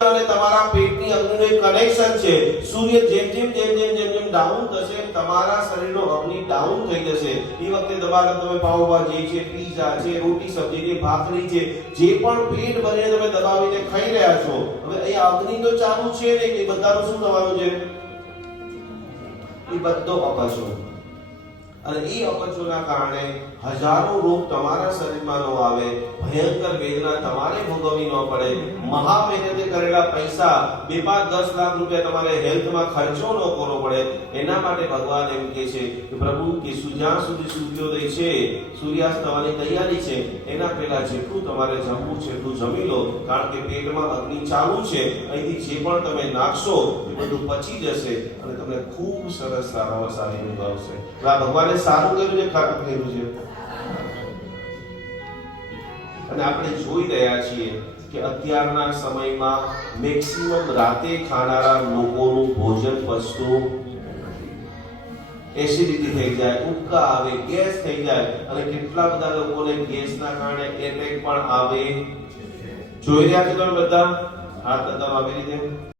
અને તમારા પેટની અગ્નિનું એક કનેક્શન છે. સૂર્ય જેમ ડાઉન થશે તમારા શરીરનો અગ્નિ ડાઉન થઈ જશે. એ વખતે તમે પાવભાજી છે, પીઝા છે, રોટી સબ્જી છે, ભાખરી છે, જે પણ પેટ ભરીને તમે દબાવીને ખાઈ રહ્યા છો, હવે એ અગ્નિ તો ચાલુ છે ને, એ બધાનું શું થવાનું છે? એ બધો અપચો. અને એ અપચોના કારણે હજારો રોગ તમારા શરીરમાં ન આવે, ભયંકર વેદના તમારે ભોગવવી ન પડે, મહા મહેનતે કરેલા પૈસા 2-5-10 લાખ રૂપિયા તમારે હેલ્થમાં ખર્ચો ન કરવો પડે. એના માટે ભગવાન એમ કહે છે કે પ્રભુ કે જ્યાં સુધી સૂર્યોદય છે, સૂર્યાસ્ત થવાની તૈયારી છે, એના પહેલા જેટલું તમારે જમવું છે એટલું જમી લો, કારણ કે પેટમાં અગ્નિ ચાલુ છે. અહીંથી જે પણ તમે નાખશો એ બધું પચી જશે અને તમને ખૂબ સરસ સારી ઊંઘ આવશે. ભગવાને સારું કર્યું છે, ખરાબ કર્યું છે? અને આપણે જોઈ રહ્યા છીએ કે અત્યારના સમયમાં મેક્સિમમ રાતે ખાનારા લોકોનું ભોજન પચતું એસિડિટી થઈ જાય, ઉબકા આવે, ગેસ થઈ જાય, અને કેટલા બધા લોકોને ગેસના કારણે એટેક પણ આવે. જોઈ રહ્યા છો તમે બધા? હાથ બતાવો આવી રીતે.